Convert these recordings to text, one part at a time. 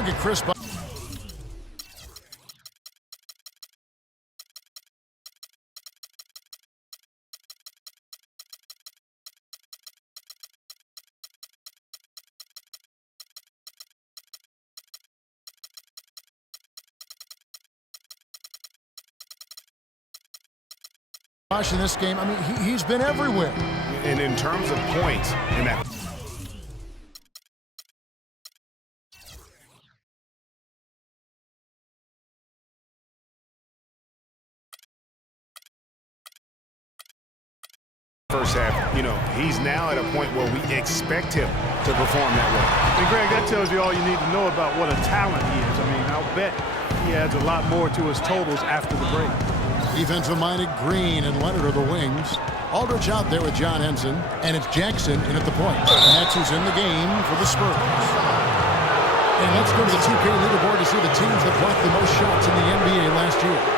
look at Chris. In this game, I mean, he's been everywhere. And in terms of points, in that first half, you know, he's now at a point where we expect him to perform that way. And Greg, that tells you all you need to know about what a talent he is. I mean, I'll bet he adds a lot more to his totals after the break. Defensive-minded Green and Leonard are the wings. Aldridge out there with John Henson, and it's Jackson in at the point. And that's who's in the game for the Spurs. And let's go to the 2K leaderboard to see the teams that blocked the most shots in the NBA last year.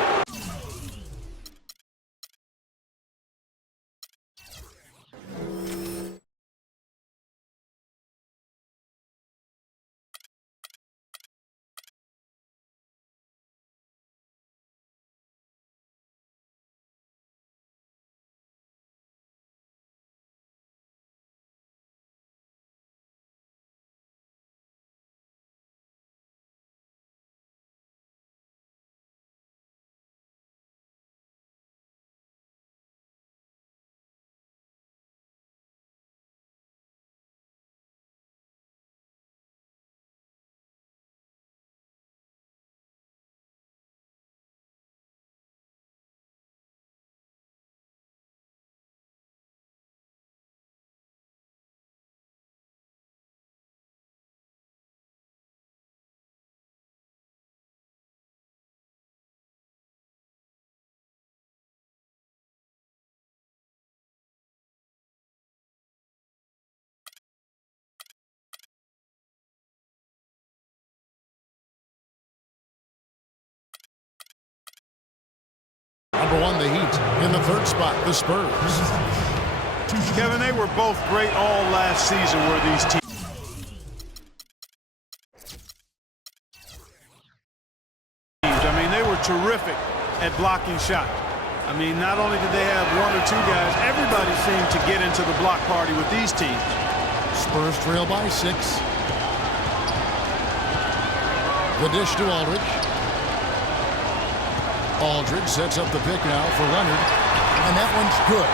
Number one, the Heat. In the third spot, the Spurs. Kevin, they were both great all last season, were these teams. I mean, they were terrific at blocking shots. I mean, not only did they have one or two guys, everybody seemed to get into the block party with these teams. Spurs trail by 6. The dish to Aldridge. Aldridge sets up the pick now for Leonard, and that one's good.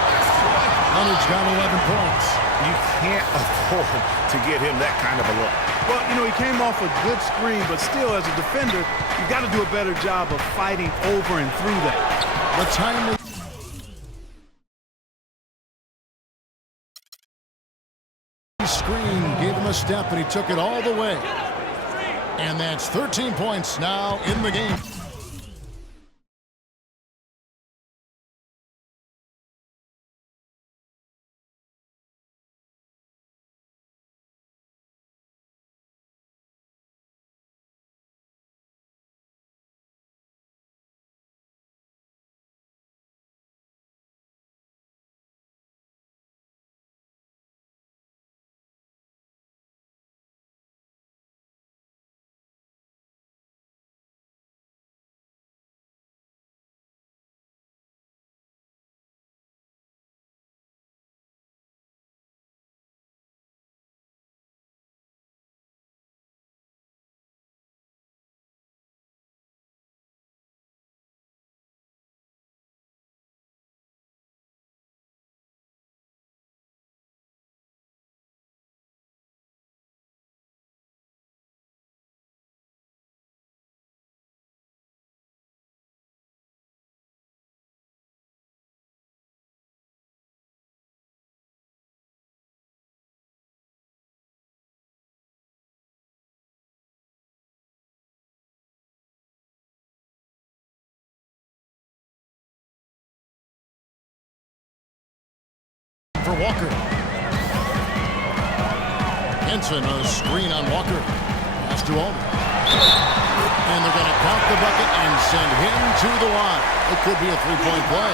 Leonard's got 11 points. You can't afford to get him that kind of a look. Well, you know, he came off a good screen, but still, as a defender, you've got to do a better job of fighting over and through that. The timely screen gave him a step, and he took it all the way. And that's 13 points now in the game. For Walker. Henson on a screen on Walker. Pass to Aldridge. And they're going to count the bucket and send him to the line. It could be a three-point play.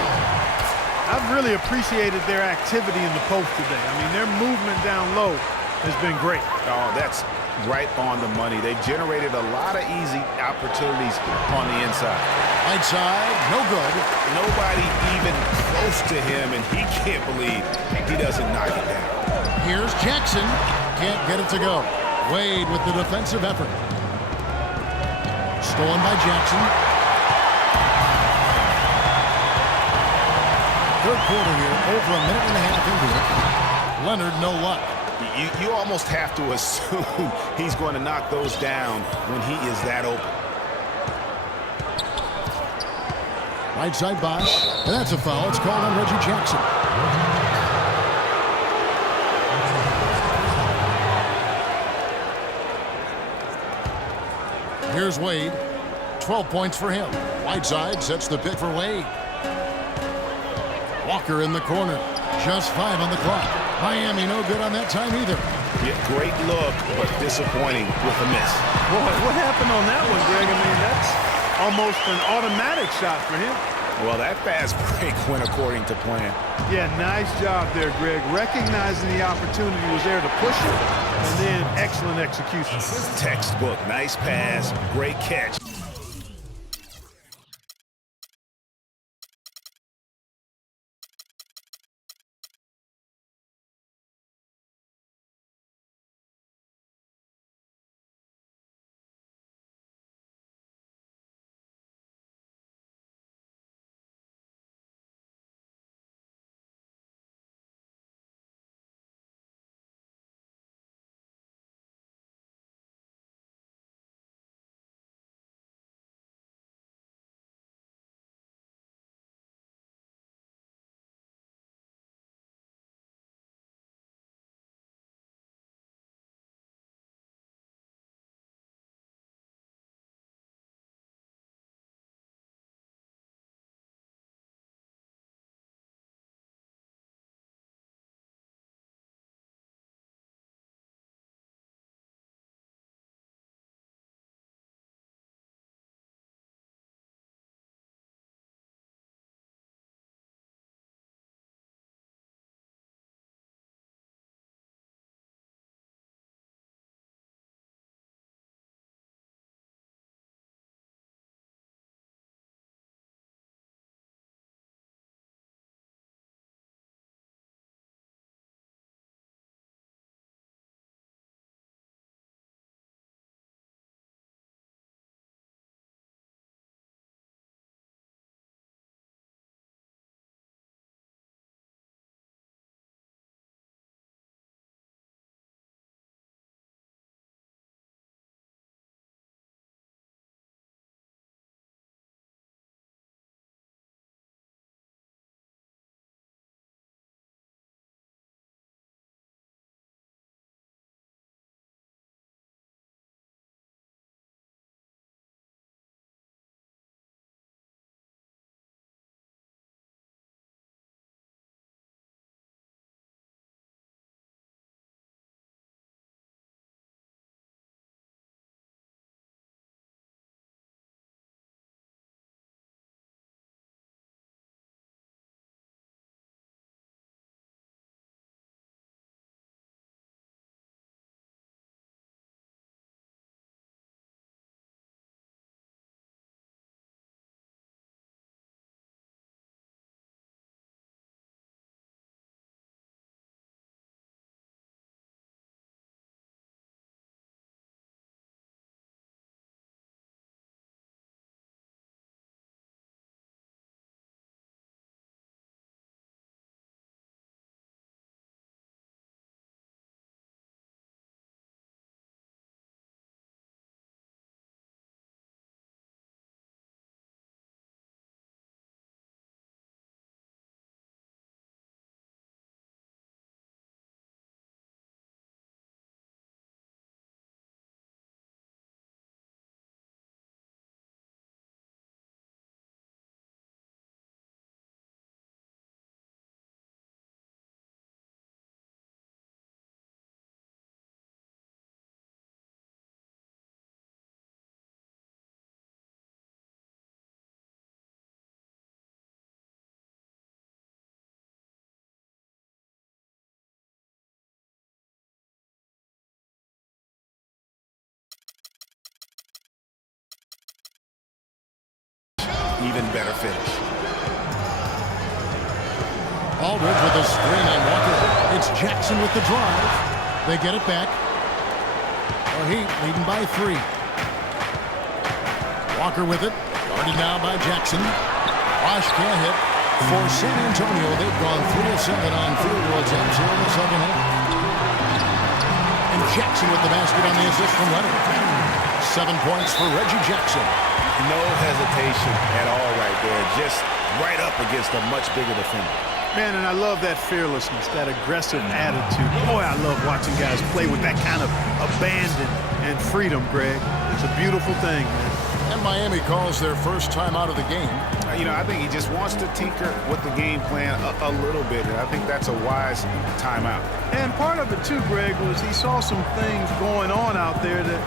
I've really appreciated their activity in the post today. I mean, their movement down low has been great. Oh, that's right on the money. They've generated a lot of easy opportunities on the inside. Right side, no good. Nobody even close to him, and he can't believe he doesn't knock it down. Here's Jackson. Can't get it to go. Wade with the defensive effort. Stolen by Jackson. Third quarter here, over a minute and a half into it. Leonard, no luck. You almost have to assume he's going to knock those down when he is that open. Right side Bosch, and that's a foul. It's called on Reggie Jackson. Here's Wade. 12 points for him. Whiteside sets the pick for Wade. Walker in the corner. Just 5 on the clock. Miami no good on that time either. Yeah, great look, but disappointing with a miss. Boy, what happened on that one, Greg? I mean, that's almost an automatic shot for him. Well, that fast break went according to plan. Yeah, nice job there, Greg. Recognizing the opportunity was there to push it, and then excellent execution. Textbook, nice pass, great catch. even better finish. Aldridge with a screen on Walker. It's Jackson with the drive. They get it back. The Heat leading by 3. Walker with it. Guarded now by Jackson. Wash can't hit. For San Antonio, they've gone 3 of 7 on field goal attempts here in the second half. And Jackson with the basket on the assist from Leonard. 7 points for Reggie Jackson. No hesitation at all right there. Just right up against a much bigger defender. Man, and I love that fearlessness, that aggressive attitude. Boy, I love watching guys play with that kind of abandon and freedom, Greg. It's a beautiful thing, man. And Miami calls their first time out of the game. You know, I think he just wants to tinker with the game plan a little bit, and I think that's a wise timeout. And part of it, too, Greg, was he saw some things going on out there that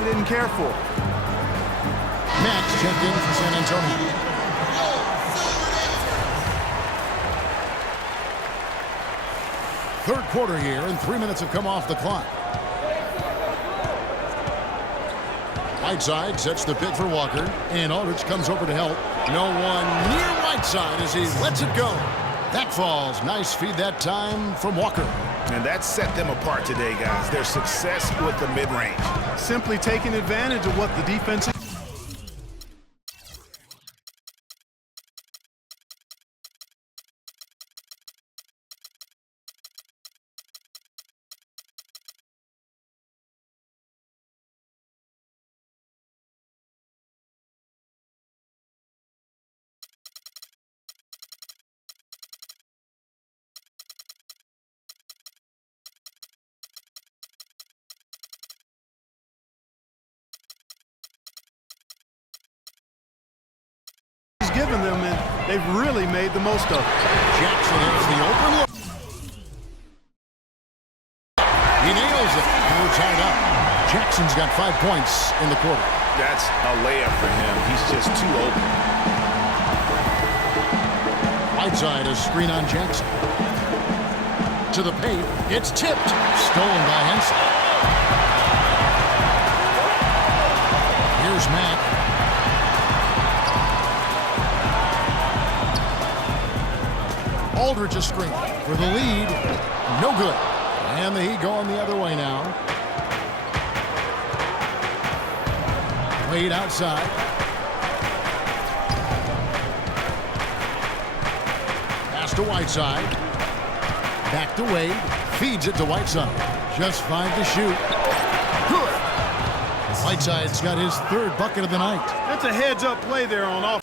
he didn't care for. Max checked in for San Antonio. Third quarter here, and 3 minutes have come off the clock. Whiteside sets the pick for Walker, and Aldridge comes over to help. No one near Whiteside as he lets it go. That falls. Nice feed that time from Walker. And that set them apart today, guys. Their success with the mid-range. Simply taking advantage of what the defense is. Given them, and they've really made the most of it. Jackson has the open look. He nails it. And we're tied up. Jackson's got 5 points in the quarter. That's a layup for him. He's just too open. Whiteside, a screen on Jackson. To the paint. It's tipped. Stolen by Henson. Here's Mack. Aldridge a screen for the lead. No good. And the Heat going the other way now. Wade outside. Pass to Whiteside. Back to Wade. Feeds it to Whiteside. Just 5 to shoot. Good. Whiteside's got his 3rd bucket of the night. That's a heads-up play there on offense.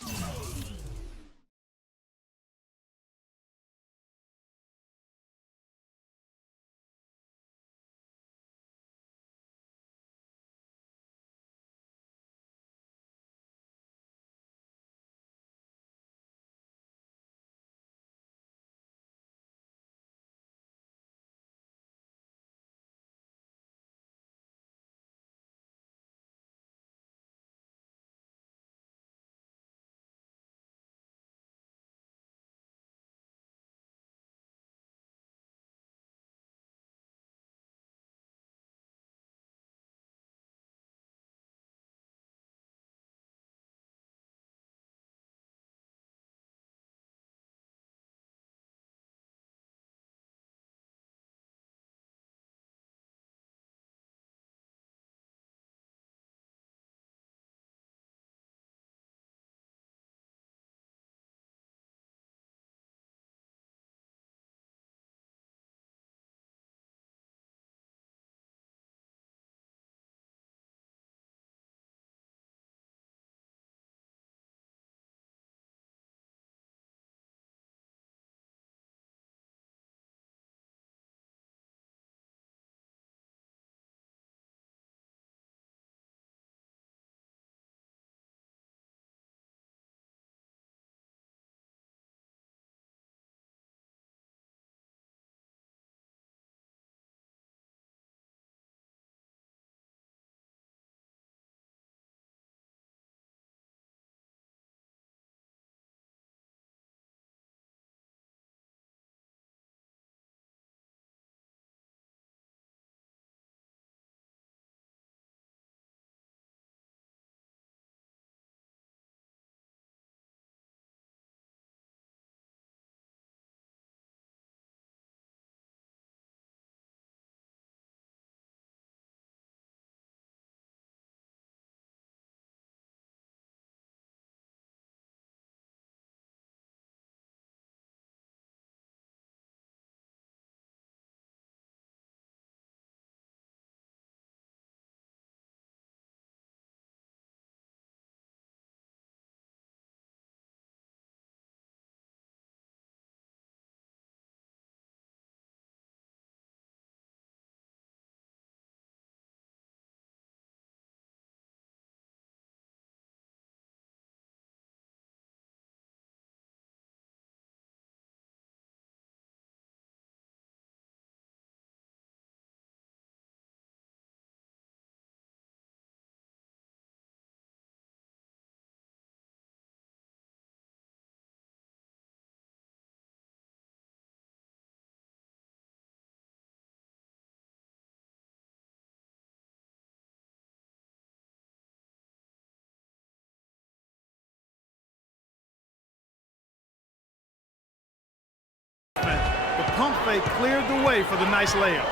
pump fake cleared the way for the nice layup.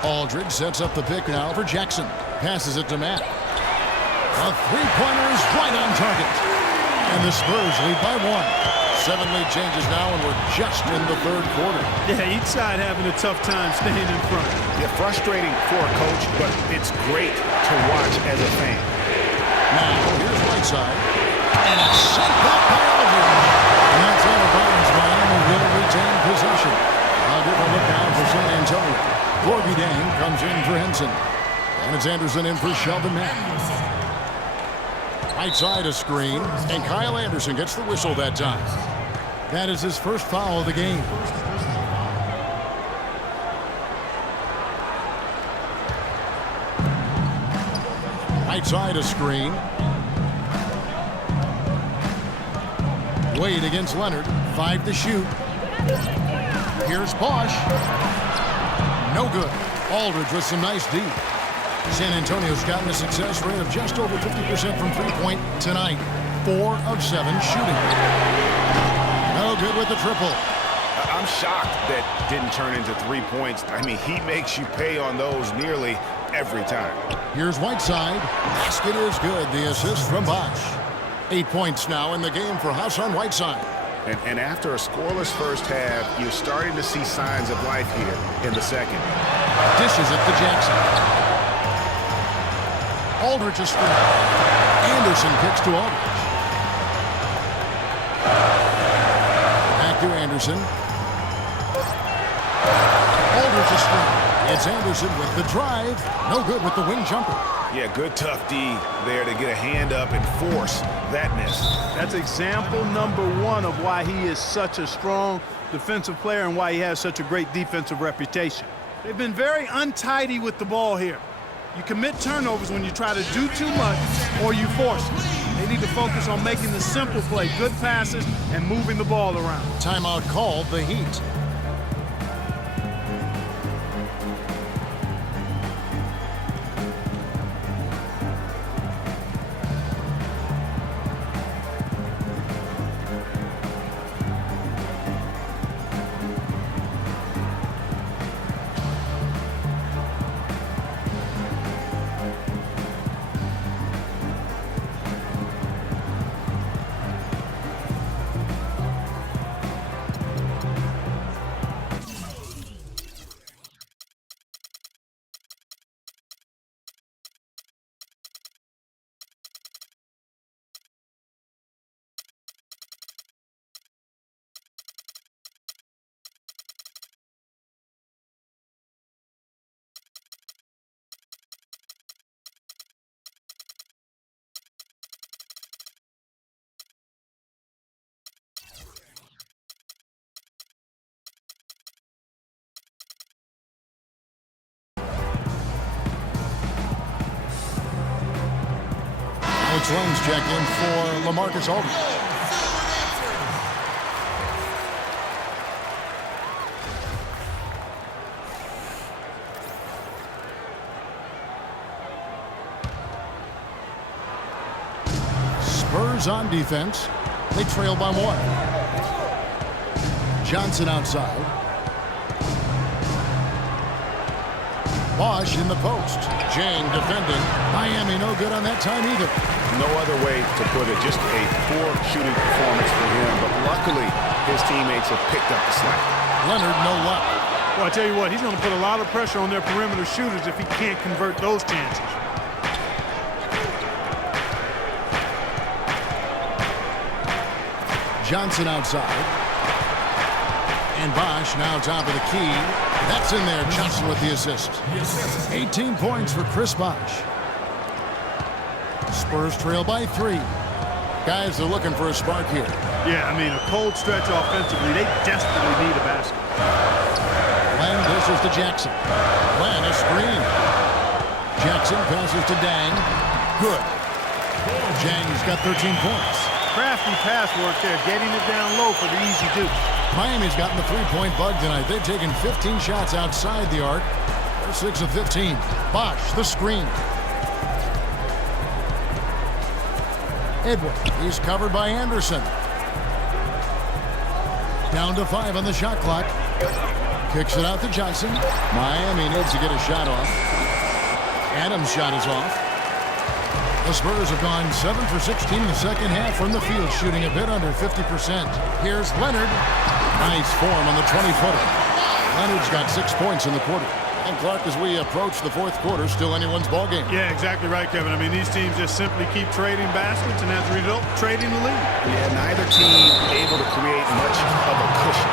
Aldridge sets up the pick now for Jackson. Passes it to Matt. A three-pointer is right on target. And the Spurs lead by 1. 7 lead changes now, and we're just in the third quarter. Yeah, each side having a tough time staying in front. Yeah, frustrating for a coach, but it's great to watch as a fan. Now, here's Whiteside. And it's sent back by Aldridge. And that's out of bounds. Miami will retain possession. A different look now for San Antonio. Gorgie Dang comes in for Henson. And it's Anderson in for Sheldon Mack. Whiteside a screen, and Kyle Anderson gets the whistle that time. That is his first foul of the game. Whiteside a screen. Wade against Leonard. 5 to shoot. Here's Bosch. No good. Aldridge with some nice D. San Antonio's gotten a success rate of just over 50% from three-point tonight. 4 of 7 shooting. No good with the triple. I'm shocked that didn't turn into 3 points. I mean, he makes you pay on those nearly every time. Here's Whiteside. Basket is good. The assist from Bosch. 8 points now in the game for Hassan Whiteside. And after a scoreless first half, you're starting to see signs of life here in the second. Dishes it to Jackson. Aldridge is free. Anderson kicks to Aldridge. Back to Anderson. Aldridge is free. It's Anderson with the drive. No good with the wing jumper. Yeah, good tough D there to get a hand up and force that miss. That's example number 1 of why he is such a strong defensive player and why he has such a great defensive reputation. They've been very untidy with the ball here. You commit turnovers when you try to do too much or you force it. They need to focus on making the simple play, good passes, and moving the ball around. Timeout called, the Heat. Alex Lenz check in for LaMarcus Aldridge. Spurs on defense. They trail by 1. Johnson outside. Bosch in the post. Jang defending. Miami no good on that time either. No other way to put it. Just a poor shooting performance for him. But luckily, his teammates have picked up the slack. Leonard, no luck. Well, I tell you what, he's going to put a lot of pressure on their perimeter shooters if he can't convert those chances. Johnson outside. And Bosch now top of the key. That's in there. Johnson with the assist. 18 points for Chris Bosch. Spurs trail by 3. Guys are looking for a spark here. Yeah, I mean, a cold stretch offensively. They desperately need a basket. Len dishes to Jackson. Len a screen. Jackson passes to Dang. Good. Jang's got 13 points. Crafty pass work there, getting it down low for the easy deuce. Miami's gotten the three-point bug tonight. They've taken 15 shots outside the arc. They're 6 of 15. Bosch, the screen. Edwin, he's covered by Anderson. Down to 5 on the shot clock. Kicks it out to Johnson. Miami needs to get a shot off. Adams' shot is off. The Spurs have gone 7 for 16 in the second half from the field, shooting a bit under 50%. Here's Leonard. Nice form on the 20-footer. Leonard's got 6 points in the quarter. And Clark, as we approach the fourth quarter, still anyone's ballgame. Yeah, exactly right, Kevin. I mean, these teams just simply keep trading baskets, and as a result, trading the lead. Yeah, neither team able to create much of a cushion.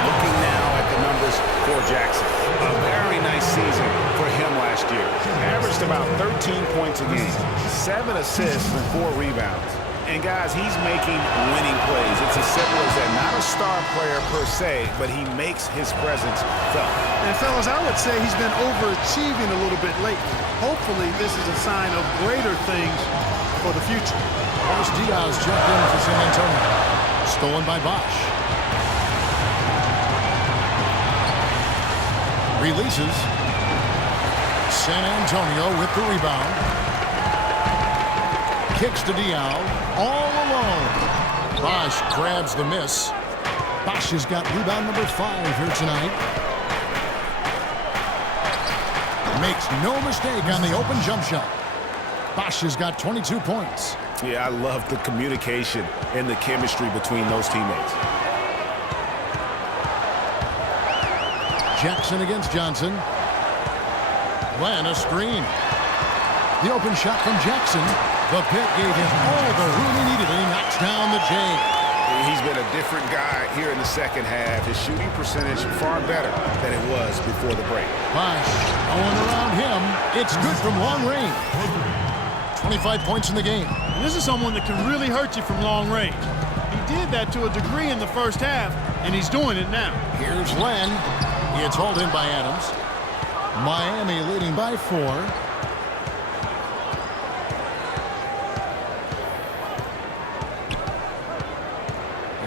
Looking now at the numbers for Jackson. A very nice season for him last year. Averaged about 13 points a game, 7 assists and 4 rebounds. And guys, he's making winning plays. It's as simple as that. Not a star player per se, but he makes his presence felt. And fellas, I would say he's been overachieving a little bit lately. Hopefully, this is a sign of greater things for the future. First Diaz checked in for San Antonio. Stolen by Bosch. Releases. San Antonio with the rebound. Kicks to Diaz. All alone. Bosch grabs the miss. Bosch has got rebound number 5 here tonight. Makes no mistake on the open jump shot. Bosch has got 22 points. Yeah, I love the communication and the chemistry between those teammates. Jackson against Johnson. Glenn, a screen. The open shot from Jackson. The pick gave him all the room he needed, and he knocks down the J. He's been a different guy here in the second half. His shooting percentage far better than it was before the break. Bosch going around him. It's good from long range. 25 points in the game. And this is someone that can really hurt you from long range. He did that to a degree in the first half, and he's doing it now. Here's Len. It's hauled in by Adams. Miami leading by 4.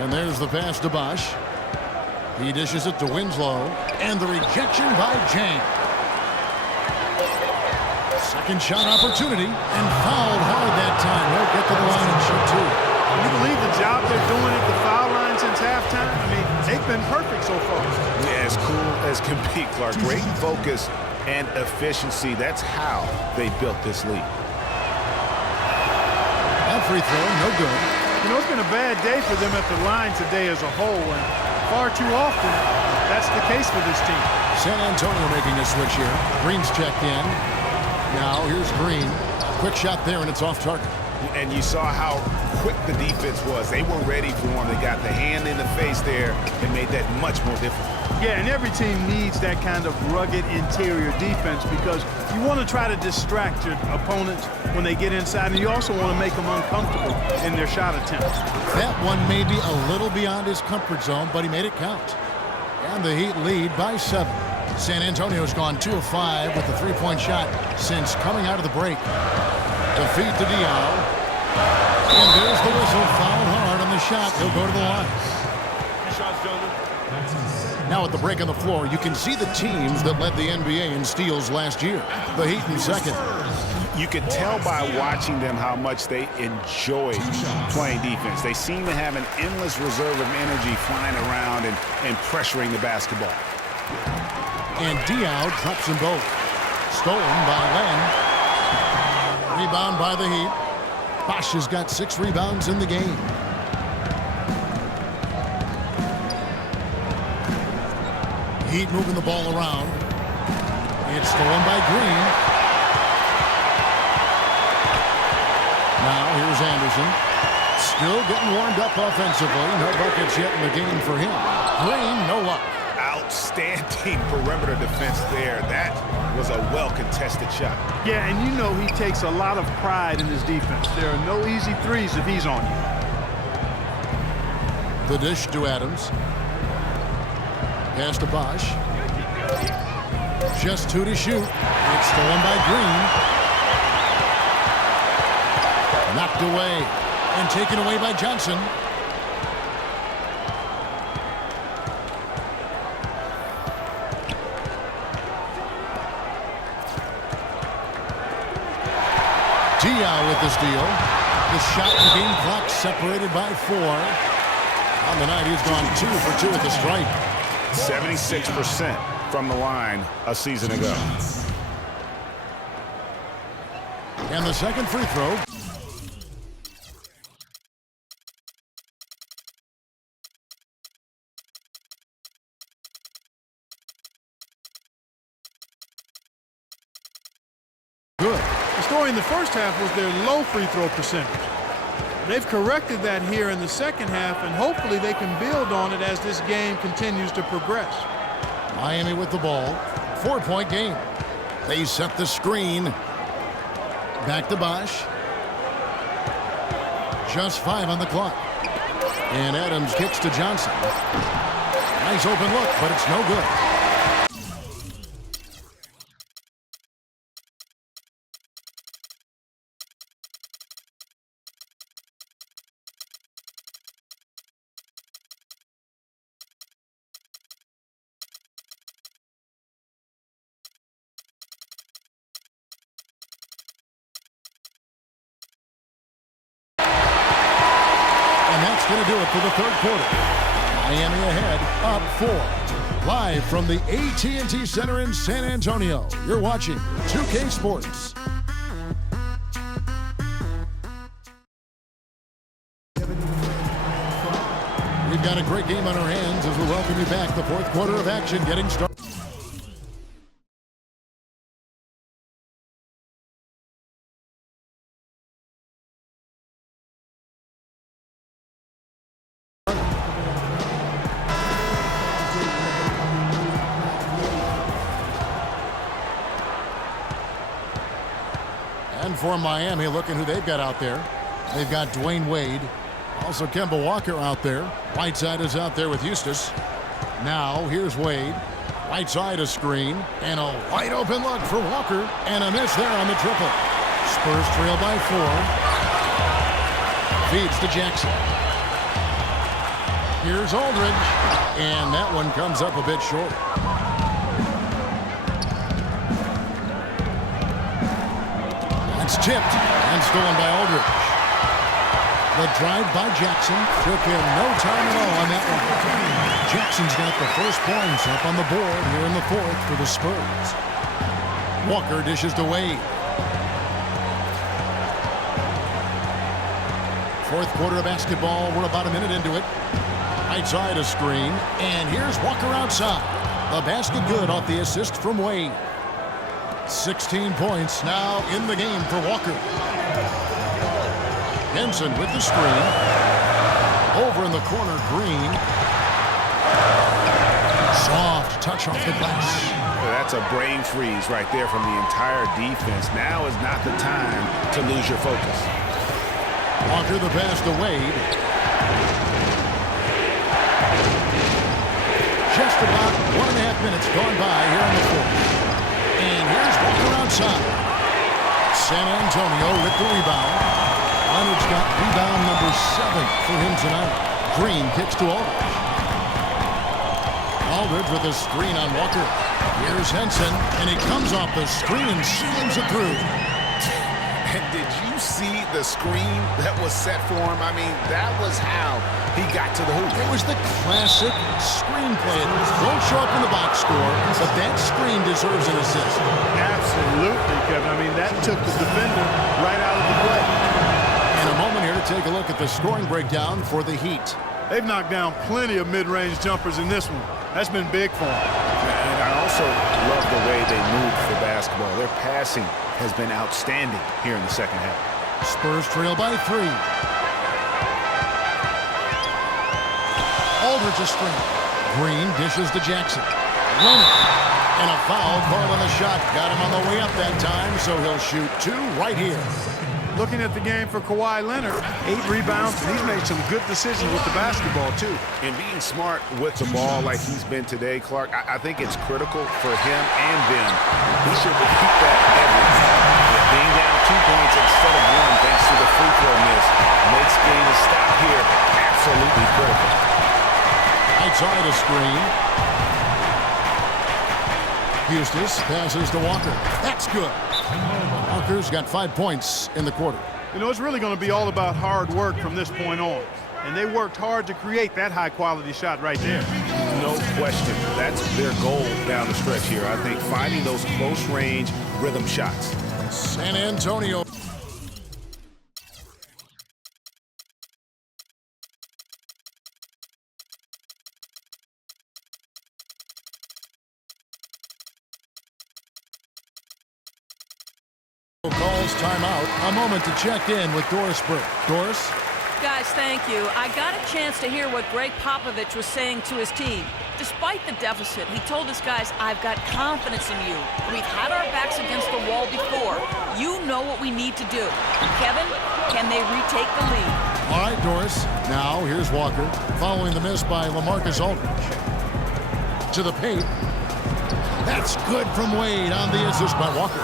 And there's the pass to Bosch. He dishes it to Winslow. And the rejection by Jang. Second shot opportunity. And fouled hard that time. He'll get to the line and shoot 2. Can you believe the job they're doing at the foul line since halftime? I mean, they've been perfect so far. Yeah, as cool as can be, Clark. Great focus and efficiency. That's how they built this lead. That free throw, no good. You know, it's been a bad day for them at the line today as a whole, and far too often, that's the case for this team. San Antonio making a switch here. Green's checked in. Now here's Green. Quick shot there, and it's off target. And you saw how quick the defense was. They were ready for him. They got the hand in the face there and made that much more difficult. Yeah, and every team needs that kind of rugged interior defense because you want to try to distract your opponents when they get inside, and you also want to make them uncomfortable in their shot attempts. That one may be a little beyond his comfort zone, but he made it count. And the Heat lead by 7. San Antonio's gone 2 of 5 with the 3-point shot since coming out of the break. The feed to Diallo. And there's the whistle. Fouled hard on the shot. He'll go to the line. Now at the break on the floor, you can see the teams that led the NBA in steals last year. The Heat in second. You could tell by watching them how much they enjoy playing defense. They seem to have an endless reserve of energy flying around and pressuring the basketball. And Diallo traps them both. Stolen by Len. Rebound by the Heat. Bosch has got 6 rebounds in the game. Heat moving the ball around. It's stolen by Green. Now here's Anderson. Still getting warmed up offensively. No buckets yet in the game for him. Green, no luck. Outstanding perimeter defense there. That was a well-contested shot. Yeah, and you know he takes a lot of pride in his defense. There are no easy threes if he's on you. The dish to Adams. Pass to Bosch. Just 2 to shoot. It's stolen by Green. Knocked away and taken away by Johnson. Diallo with the steal. The shot and game clock separated by 4. On the night, he's gone 2 for 2 at the stripe. 76% from the line a season ago. And the second free throw. Good. The story in the first half was their low free throw percentage. They've corrected that here in the second half, and hopefully they can build on it as this game continues to progress. Miami with the ball. 4-point game. They set the screen. Back to Bosch. Just 5 on the clock. And Adams kicks to Johnson. Nice open look, but it's no good. That's going to do it for the third quarter. Miami ahead, up 4. Live from the AT&T Center in San Antonio, you're watching 2K Sports. We've got a great game on our hands as we welcome you back. The fourth quarter of action getting started. And for Miami, looking who they've got out there. They've got Dwayne Wade. Also Kemba Walker out there. Whiteside is out there with Eustace. Now, here's Wade. Whiteside a screen. And a wide open look for Walker. And a miss there on the triple. Spurs trail by 4. Feeds to Jackson. Here's Aldridge. And that one comes up a bit short. It's tipped and stolen by Aldridge. The drive by Jackson took him no time at all on that one. Jackson's got the first points up on the board here in the fourth for the Spurs. Walker dishes to Wade. Fourth quarter of basketball. We're about a minute into it. Right side a screen. And here's Walker outside. The basket good off the assist from Wade. 16 points now in the game for Walker. Henson with the screen. Over in the corner, Green. Soft touch off the glass. That's a brain freeze right there from the entire defense. Now is not the time to lose your focus. Walker the pass to Wade. Just about 1.5 minutes gone by here in the fourth. And here's Walker outside. San Antonio with the rebound. Leonard's got rebound number 7 for him tonight. Green kicks to Aldridge. Aldridge with a screen on Walker. Here's Henson, and he comes off the screen and slams it through. And did you see the screen that was set for him? I mean, that was how he got to the hoop. It was the classic screenplay. It won't show up in the box score, but that screen deserves an assist. Absolutely, Kevin. I mean, that took the defender right out of the play. In a moment here to take a look at the scoring breakdown for the Heat. They've knocked down plenty of mid-range jumpers in this one. That's been big for them. And I also love the way they move for basketball. Their passing has been outstanding here in the second half. Spurs trail by 3. Aldridge a screen. Green dishes to Jackson. Leonard. And a foul called on the shot. Got him on the way up that time, so he'll shoot 2 right here. Looking at the game for Kawhi Leonard, 8 rebounds, and he's made some good decisions with the basketball, too. And being smart with the ball like he's been today, Clark, I think it's critical for him and them. He should repeat that every time. Being down 2 points instead of 1 thanks to the free throw miss makes game a stop here absolutely critical. Outside a screen. Eustace passes to Walker. That's good. Walker's got 5 points in the quarter. You know, it's really going to be all about hard work from this point on. And they worked hard to create that high-quality shot right there. No question. That's their goal down the stretch here. I think finding those close-range rhythm shots. San Antonio. Calls timeout. A moment to check in with Doris Burke. Doris? Guys, thank you. I got a chance to hear what Greg Popovich was saying to his team. Despite the deficit, he told his guys, I've got confidence in you. We've had our backs against the wall before. You know what we need to do. Kevin, can they retake the lead? All right, Doris. Now, here's Walker, following the miss by LaMarcus Aldridge. To the paint. That's good from Wade on the assist by Walker.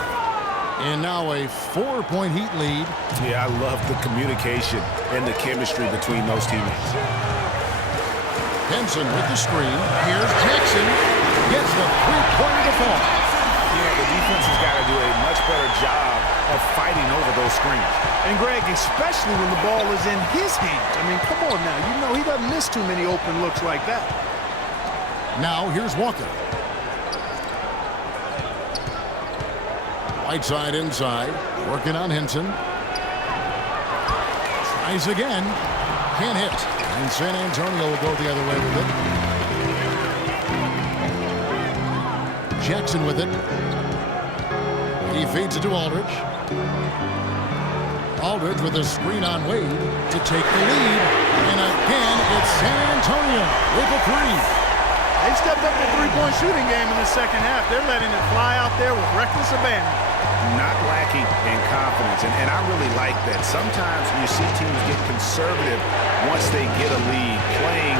And now a 4-point Heat lead. Yeah, I love the communication and the chemistry between those teammates. Henson with the screen. Here's Jackson. Gets the three-pointer to fall. Yeah, the defense has got to do a much better job of fighting over those screens. And Greg, especially when the ball is in his hands. I mean, come on now. You know he doesn't miss too many open looks like that. Now here's Walker. Whiteside inside, working on Henson. Tries again. Can't hit. And San Antonio will go the other way with it. Jackson with it. He feeds it to Aldridge. Aldridge with a screen on Wade to take the lead. And again, it's San Antonio with a three. They stepped up their three-point shooting game in the second half. They're letting it fly out there with reckless abandon. Not lacking in confidence, and I really like that. Sometimes you see teams get conservative once they get a lead, playing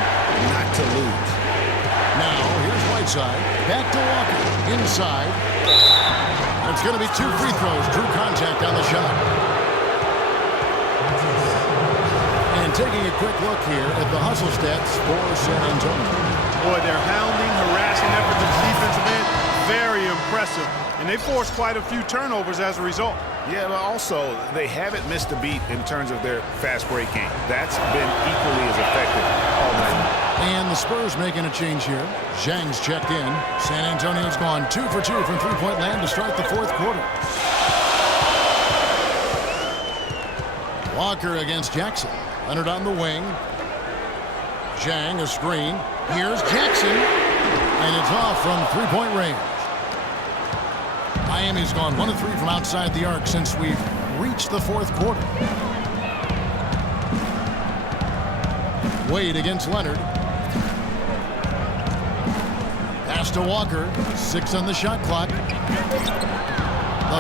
not to lose. Now, here's Whiteside. Back to Walker. Inside. It's going to be 2 free throws. Drew contact on the shot. And taking a quick look here at the hustle stats for San Antonio. Boy, they're hounding, harassing efforts at the defensive end. Very impressive. And they forced quite a few turnovers as a result. Yeah, but also, they haven't missed a beat in terms of their fast break game. That's been equally as effective all night. And the Spurs making a change here. Zhang's checked in. San Antonio's gone 2 for 2 from three-point land to start the fourth quarter. Walker against Jackson. Leonard on the wing. Zhang a screen. Here's Jackson. And it's off from three-point range. Miami's gone 1 of 3 from outside the arc since we've reached the fourth quarter. Wade against Leonard. Pass to Walker. 6 on the shot clock. The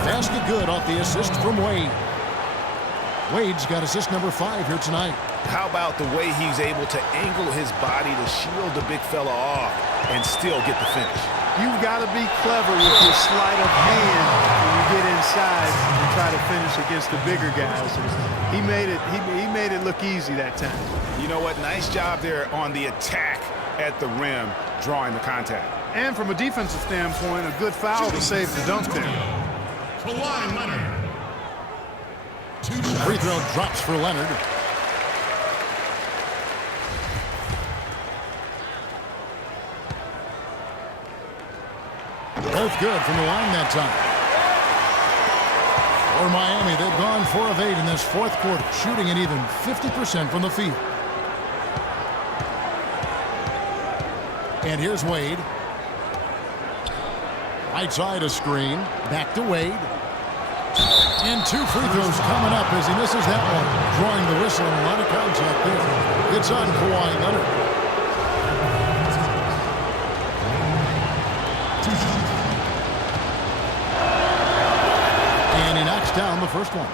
basket good off the assist from Wade. Wade's got assist number 5 here tonight. How about the way he's able to angle his body to shield the big fella off and still get the finish? You've got to be clever with your sleight of hand when you get inside and try to finish against the bigger guys. He made it look easy that time. You know what? Nice job there on the attack at the rim, drawing the contact. And from a defensive standpoint, a good foul to save the dunk there. Kawhi Leonard. Free throw drops for Leonard. Both good from the line that time. For Miami, they've gone 4 of 8 in this fourth quarter, shooting at even 50% from the field. And here's Wade. Right side a screen. Back to Wade. And 2 free throws coming up as he misses that one. Drawing the whistle and a lot of contact there. It's on Kawhi Leonard. And he knocks down the first one.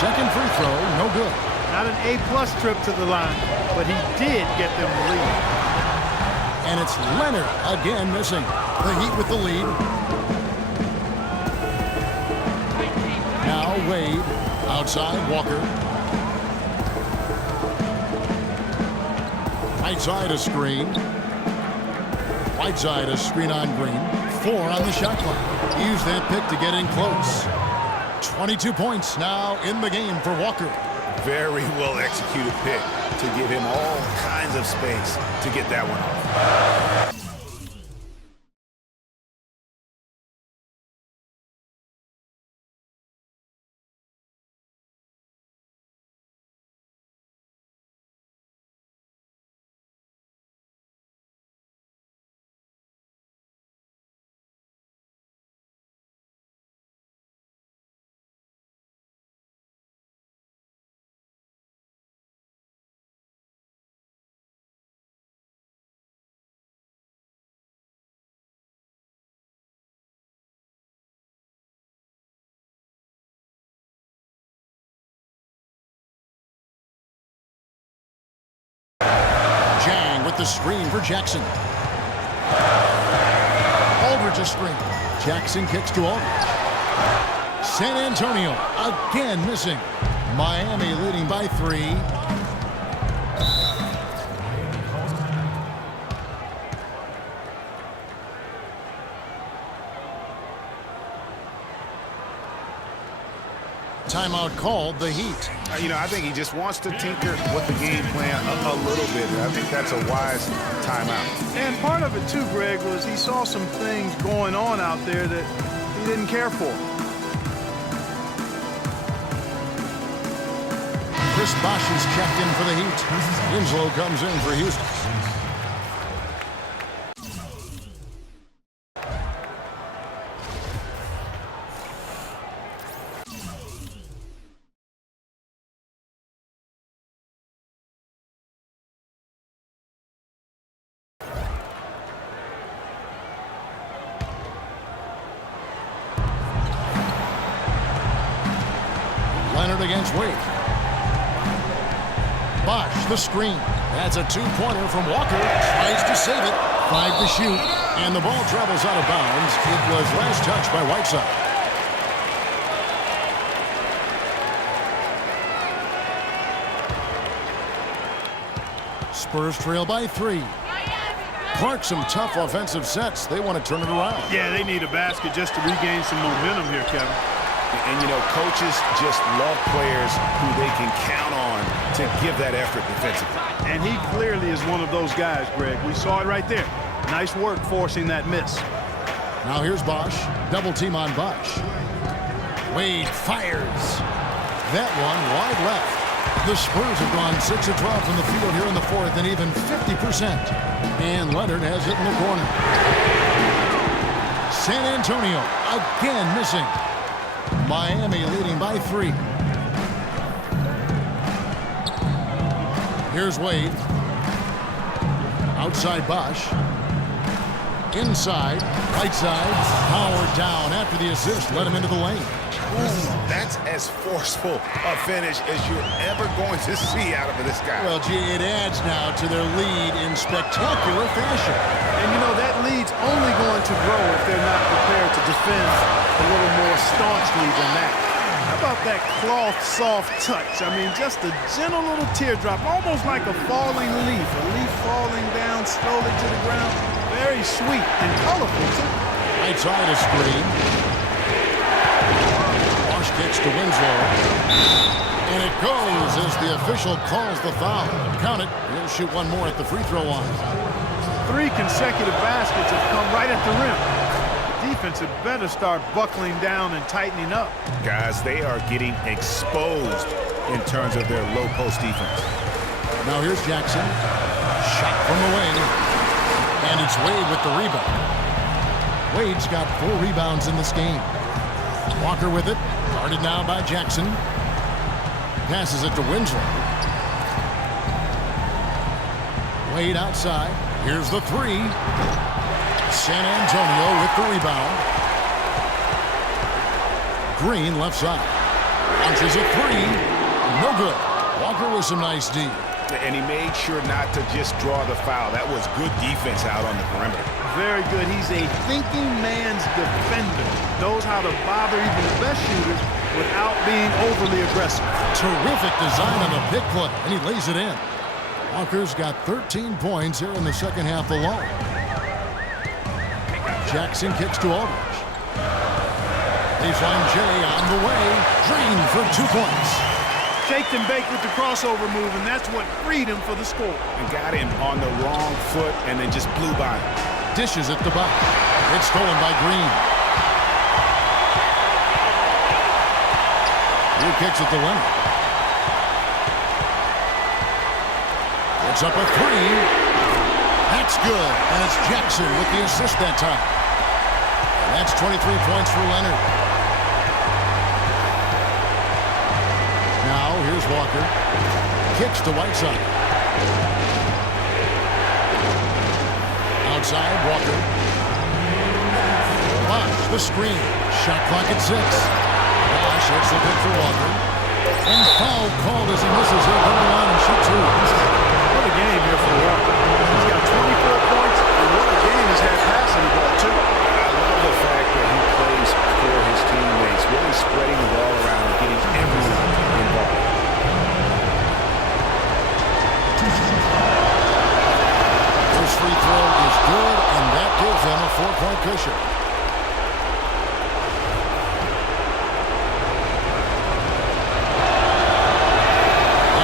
Second free throw, no good. Not an A-plus trip to the line, but he did get them the lead. And it's Leonard again missing. The Heat with the lead. Now Wade, outside Walker. Right side a screen. Whiteside a screen on Green. 4 on the shot clock. He used that pick to get in close. 22 points now in the game for Walker. Very well executed pick to give him all kinds of space to get that one off. With the screen for Jackson. Aldridge a screen. Jackson kicks to Aldridge. San Antonio again missing. Miami leading by 3. Timeout called, the Heat. I think he just wants to tinker with the game plan a little bit. I think that's a wise timeout. And part of it, too, Greg, was he saw some things going on out there that he didn't care for. Chris Bosh is checked in for the Heat. Winslow comes in for Houston. Leonard against Wade. Bosh, the screen. That's a 2-pointer from Walker. Tries to save it. 5 to shoot. And the ball travels out of bounds. It was last touched by Whiteside. Spurs trail by 3. Clark, some tough offensive sets. They want to turn it around. Yeah, they need a basket just to regain some momentum here, Kevin. And, coaches just love players who they can count on to give that effort defensively. And he clearly is one of those guys, Greg. We saw it right there. Nice work forcing that miss. Now here's Bosh. Double team on Bosh. Wade fires. That one wide left. The Spurs have gone 6 of 12 from the field here in the 4th and even 50%. And Leonard has it in the corner. San Antonio again missing. Miami leading by 3. Here's Wade. Outside Bosh. Inside. Right side. Powered down after the assist. Let him into the lane. That's as forceful a finish as you're ever going to see out of this guy. Well, gee, it adds now to their lead in spectacular fashion. And, that lead's only going to grow if they're not prepared to defend a little more staunchly than that. How about that cloth soft touch? Just a gentle little teardrop, almost like a falling leaf. A leaf falling down slowly to the ground. Very sweet and colorful, too. Right side of screen. Bosh kicks to Winslow. And it goes as the official calls the foul. Count it. He'll shoot one more at the free throw line. 3 consecutive baskets have come right at the rim. The defense had better start buckling down and tightening up. Guys, they are getting exposed in terms of their low post defense. Now here's Jackson. Shot from the wing. And it's Wade with the rebound. Wade's got 4 rebounds in this game. Walker with it. Guarded now by Jackson. Passes it to Winslow. Wade outside. Here's the 3. San Antonio with the rebound. Green left side. Launches a 3. No good. Walker with some nice D. And he made sure not to just draw the foul. That was good defense out on the perimeter. Very good. He's a thinking man's defender. Knows how to bother even the best shooters without being overly aggressive. Terrific design on the pick play, and he lays it in. Walker's got 13 points here in the second half alone. Jackson kicks to Aldridge. Baseline J on the way. Green for 2 points. Shaked and baked with the crossover move, and that's what freed him for the score. And got him on the wrong foot and then just blew by him. Dishes at the box. It's stolen by Green. He kicks it to Leonard. It's up a 3. That's good. And it's Jackson with the assist that time. And that's 23 points for Leonard. Now here's Walker. Kicks to Whiteside. Outside, Walker. Bosh, the screen. Shot clock at 6. Bosh hits the pick for Walker. And foul called as he misses. He'll go to the line and shoot 2. What a game here for Walker. He's got 24 points, and what a game he's had passing the ball, too. I love the fact that he plays for his teammates, really spreading the ball around, getting everyone involved. First free throw is good, and that gives them a 4-point cushion.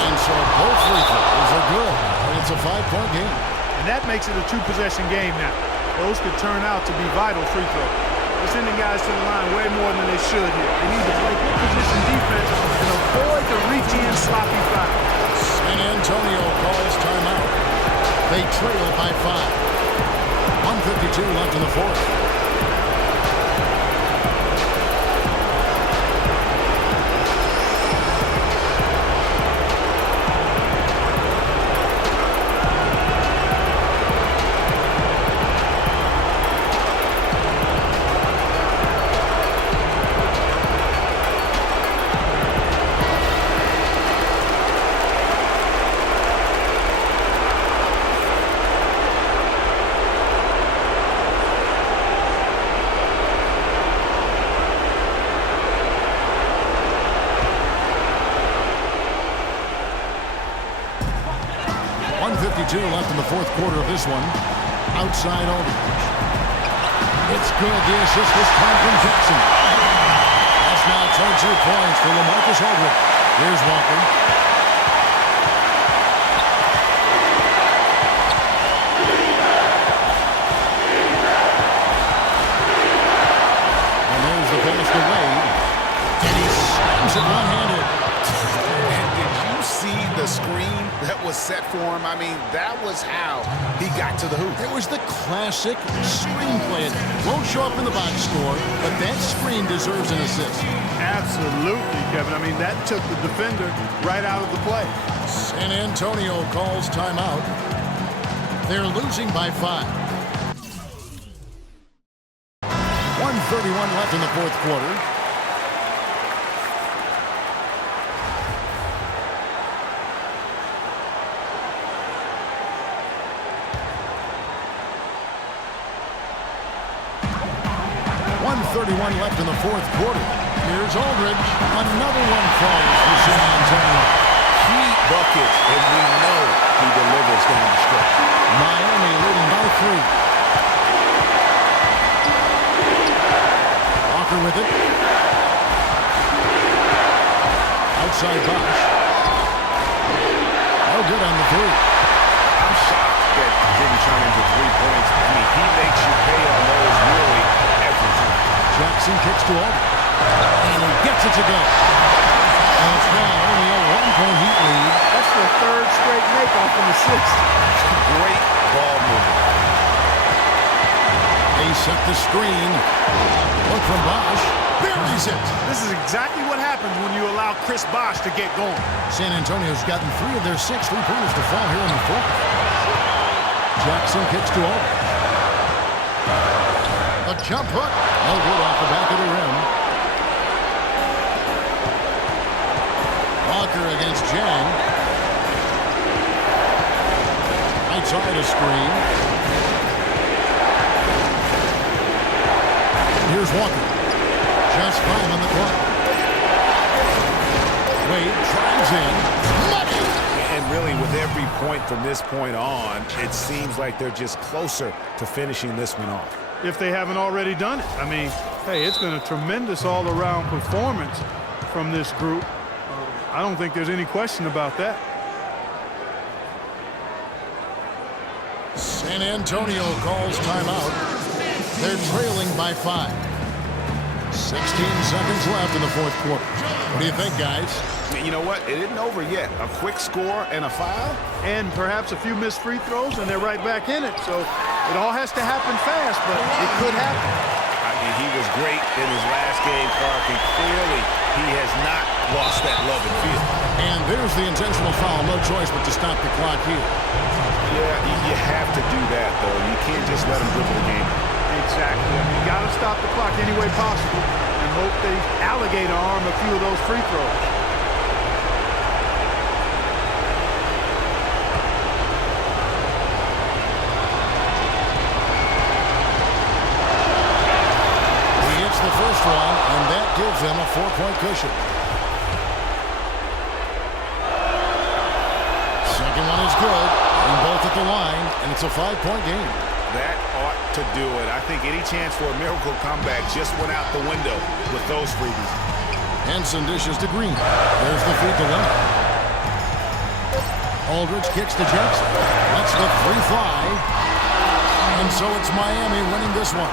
And so both free throws are good. And it's a 5-point game. And that makes it a 2-possession game now. Those could turn out to be vital free throws. They're sending guys to the line way more than they should here. They need to play good position defense and avoid the reach-in sloppy foul. San Antonio calls timeout. They trail by 5. 1:52 left in the fourth. Left in the fourth quarter of this one. Outside Aldridge. It's good. The assist this time from Jackson. That's now 22 points for LaMarcus Aldridge. Here's Walker. And there's the pass to Wade. And he slams it one-handed. And did you see the screen that was set for him? I mean, that was how he got to the hoop. It was the classic screenplay. It won't show up in the box score, but that screen deserves an assist. Absolutely, Kevin. I mean, that took the defender right out of the play. San Antonio calls timeout. They're losing by 5. 1:31 left in the fourth quarter. Left in the fourth quarter. Here's Aldridge. Another one falls for San Antonio. Key buckets, and we know he delivers down the stretch. Miami leading by 3. Walker with it. Outside Bosh. No good on the 3. I'm shocked that didn't turn into 3 points. I mean, he makes you pay on those really every time. Jackson kicks to Aldridge. And he gets it to go. And it's now only a 1-point Heat lead. That's their third straight make-off an assist. Great ball movement. They set the screen. Look from Bosh. Buries it. This is exactly what happens when you allow Chris Bosh to get going. San Antonio's gotten 3 of their 6 3-pointers to fall here in the fourth. Jackson kicks to Aldridge. A jump hook. No good off the back of the rim. Walker against Jang. Right side a screen. Here's Walker. Just 5 on the clock. Wade drives in. Money! And really, with every point from this point on, it seems like they're just closer to finishing this one off. if they haven't already done it. I mean, hey, it's been a tremendous all-around performance from this group. I don't think there's any question about that. San Antonio calls timeout. They're trailing by 5. 16 seconds left in the fourth quarter. What do you think, guys? You know what? It isn't over yet. A quick score and a foul? And perhaps a few missed free throws, and they're right back in it. So it all has to happen fast, but it could happen. I mean, he was great in his last game, Clark, and clearly he has not lost that love and feel. And there's the intentional foul. No choice but to stop the clock here. Yeah, you have to do that, though. You can't just let him dribble the game. Exactly. I mean, you got to stop the clock any way possible and hope they alligator arm a few of those free throws. He hits the first one, and that gives them a 4-point cushion. Second one is good, and both at the line, and it's a 5-point game. That ought to do it. I think any chance for a miracle comeback just went out the window with those freebies. Henson dishes to Green. There's the feed to Leonard. Aldridge kicks to Jackson. Lets the three fly. And so it's Miami winning this one.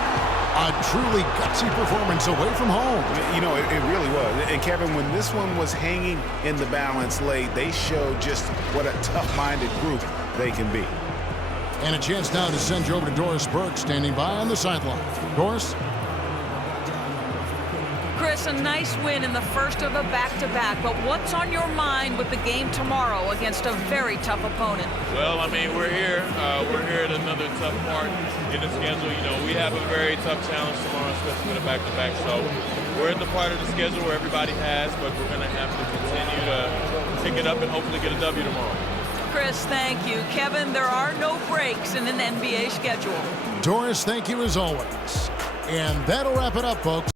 A truly gutsy performance away from home. You know, it really was. And, Kevin, when this one was hanging in the balance late, they showed just what a tough-minded group they can be. And a chance now to send you over to Doris Burke, standing by on the sideline. Doris? Chris, a nice win in the first of a back-to-back, but what's on your mind with the game tomorrow against a very tough opponent? Well, I mean, we're here. We're here at another tough part in the schedule. You know, we have a very tough challenge tomorrow, especially with a back-to-back. So we're in the part of the schedule where everybody has, but we're going to have to continue to pick it up and hopefully get a W tomorrow. Chris, thank you. Kevin, there are no breaks in an NBA schedule. Doris, thank you as always. And that'll wrap it up, folks.